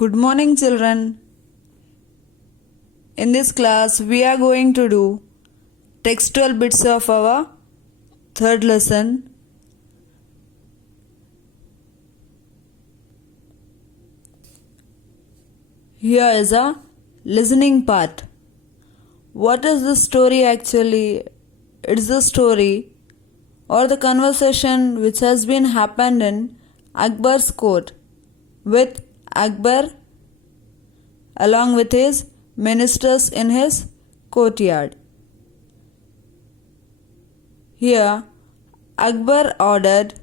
Good morning, children. In this class, we are going to do textual bits of our third lesson. Here is a listening part. What is the story actually? It's the story or the conversation which has been happened in Akbar's court with Akbar along with his ministers in his courtyard. Here, Akbar ordered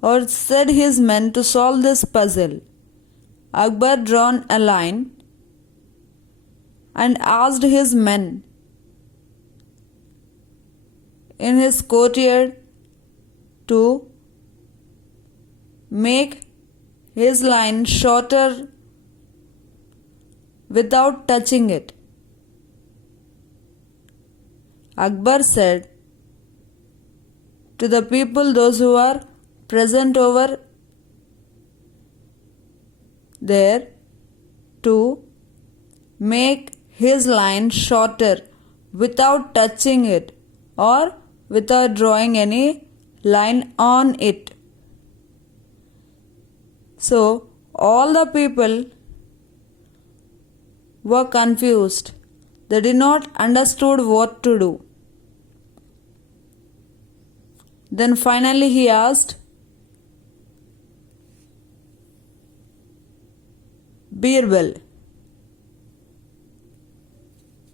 or said his men to solve this puzzle. Akbar drawn a line and asked his men in his courtyard to make his line shorter without touching it. Akbar said to the people, those who are present over there, to make his line shorter without touching it or without drawing any line on it. So all the people were confused. They did not understood what to do. Then finally he asked Birbal.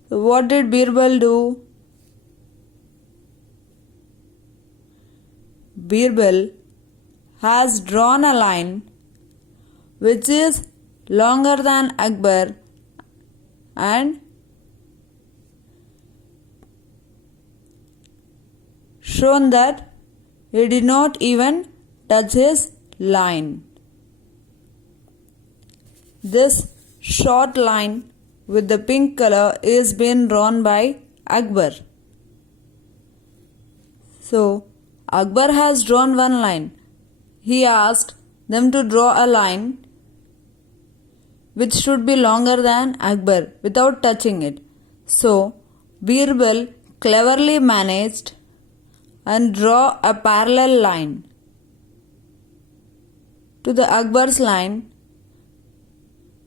So what did Birbal do? Birbal has drawn a line which is longer than Akbar and shown that he did not even touch his line. This short line with the pink color is being drawn by Akbar. So Akbar has drawn one line. He asked them to draw a line which should be longer than Akbar without touching it. So Birbal cleverly managed and draw a parallel line to the Akbar's line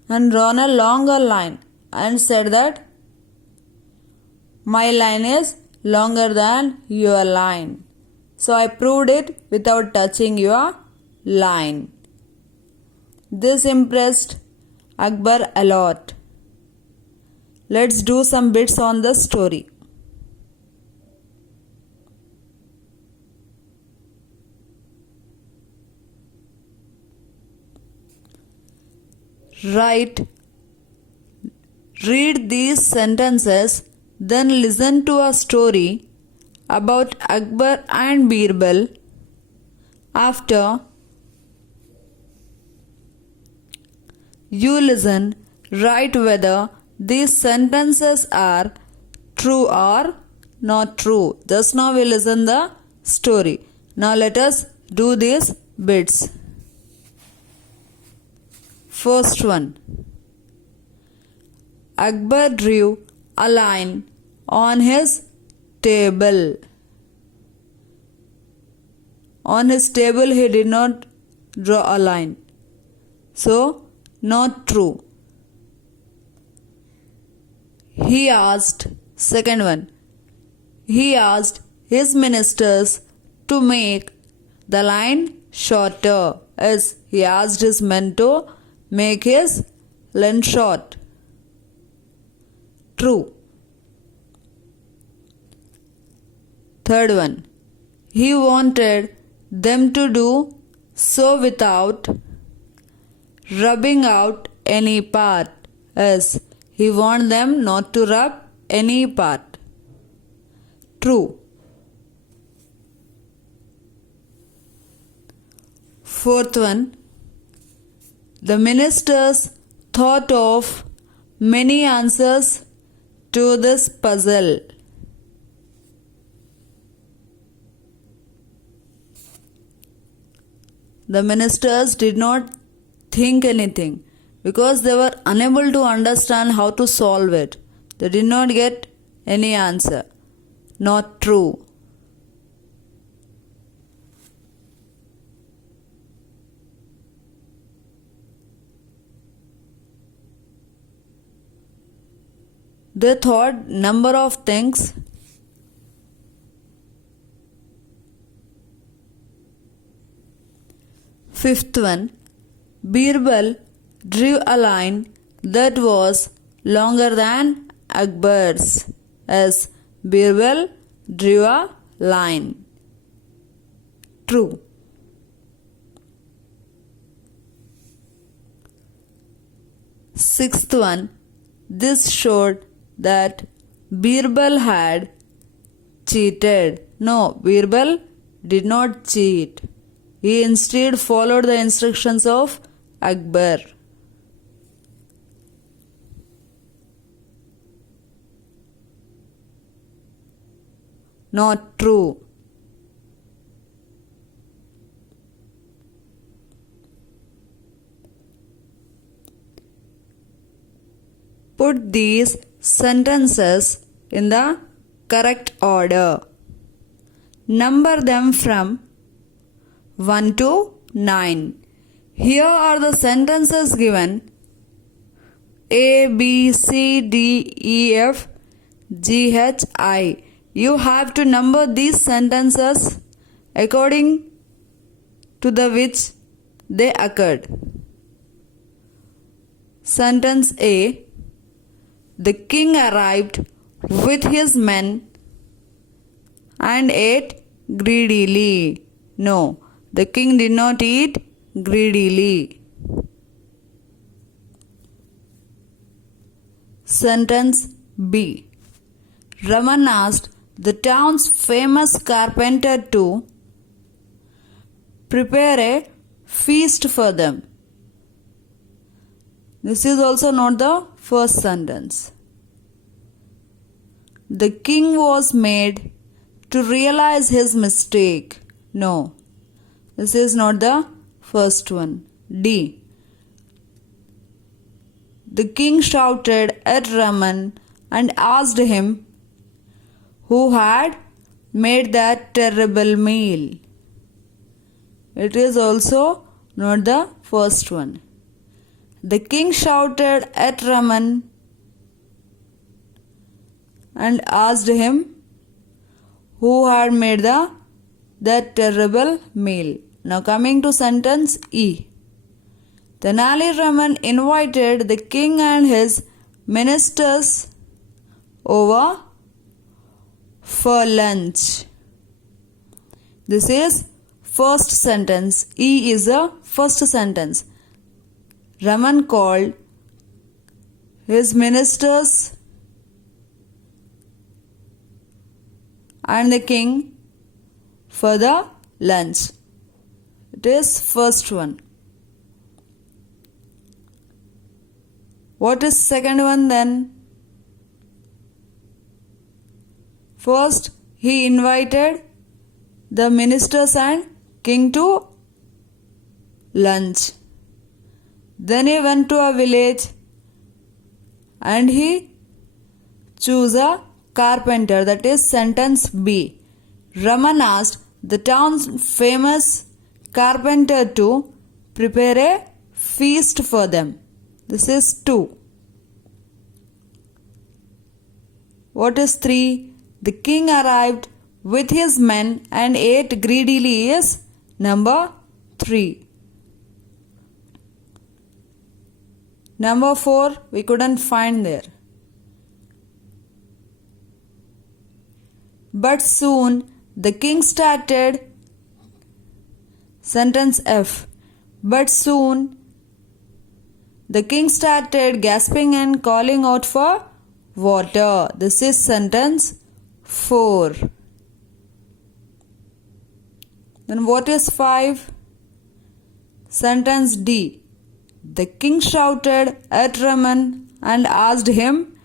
and drawn a longer line and said that my line is longer than your line. So I proved it without touching your line. This impressed Akbar a lot. Let's do some bits on the story. Read these sentences, then listen to a story about Akbar and Birbal. After you listen, write whether these sentences are true or not true. Just now we listen the story. Now let us do these bits. First one. Akbar drew a line on his table. On his table he did not draw a line. So, not true. He asked, second one, he asked his ministers to make the line shorter, as he asked his men to make his line short. True. Third one, he wanted them to do so without rubbing out any part, as he wanted them not to rub any part. True. Fourth one, the ministers thought of many answers to this puzzle. The ministers did not think anything. because they were unable to understand how to solve it. They did not get any answer. Not true. They thought number of things. Fifth one, Birbal drew a line that was longer than Akbar's. As Birbal drew a line. True. Sixth one, this showed that Birbal had cheated. No, Birbal did not cheat. He instead followed the instructions of Akbar. Not true. Put these sentences in the correct order. Number them from 1 to 9. Here are the sentences given: A, B, C, D, E, F, G, H, I. You have to number these sentences according to the which they occurred. Sentence A. The king arrived with his men and ate greedily. No, the king did not eat greedily. Sentence B. Raman asked the town's famous carpenter to prepare a feast for them. This is also not the first sentence. The king was made to realize his mistake. No, this is not the first one. D. The king shouted at Raman and asked him who had made that terrible meal. It is also not the first one. The king shouted at Raman and asked him who had made that terrible meal. Now coming to sentence E. Tenali Raman invited the king and his ministers over for lunch. This is first sentence. E is the first sentence. Raman called his ministers and the king for the lunch. It is first one. What is second one then? First, he invited the ministers and king to lunch. Then he went to a village and he chose a carpenter. That is sentence B. Raman asked the town's famous carpenter to prepare a feast for them. This is 2. What is 3? The king arrived with his men and ate greedily is number 3. Number 4 we couldn't find there. But soon the king started. Sentence F. But soon the king started gasping and calling out for water. This is sentence 4. Then what is 5? Sentence D. The king shouted at Raman and asked him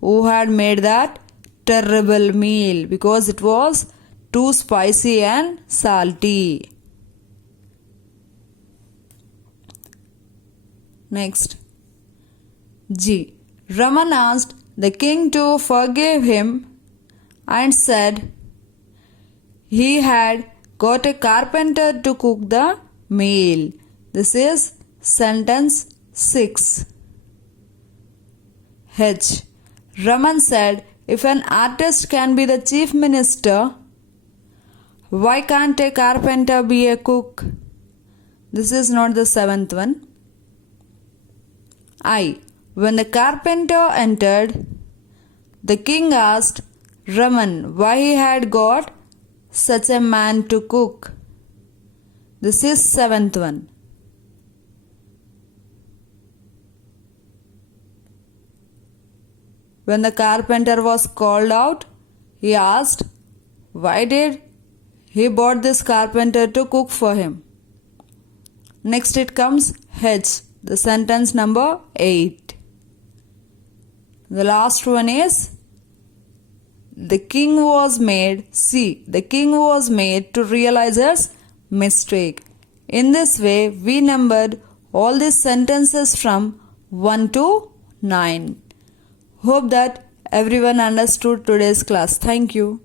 who had made that terrible meal because it was too spicy and salty. Next, G. Raman asked the king to forgive him and said he had got a carpenter to cook the meal. This is sentence 6. H. Raman said, if an artist can be the chief minister, why can't a carpenter be a cook? This is not the 7th one. I. When the carpenter entered, the king asked Raman why he had got such a man to cook. This is 7th one. When the carpenter was called out, he asked, why did he bought this carpenter to cook for him? Next it comes H, the sentence number 8. The last one is, the king was made to realize his mistake. In this way, we numbered all these sentences from 1 to 9. Hope that everyone understood today's class. Thank you.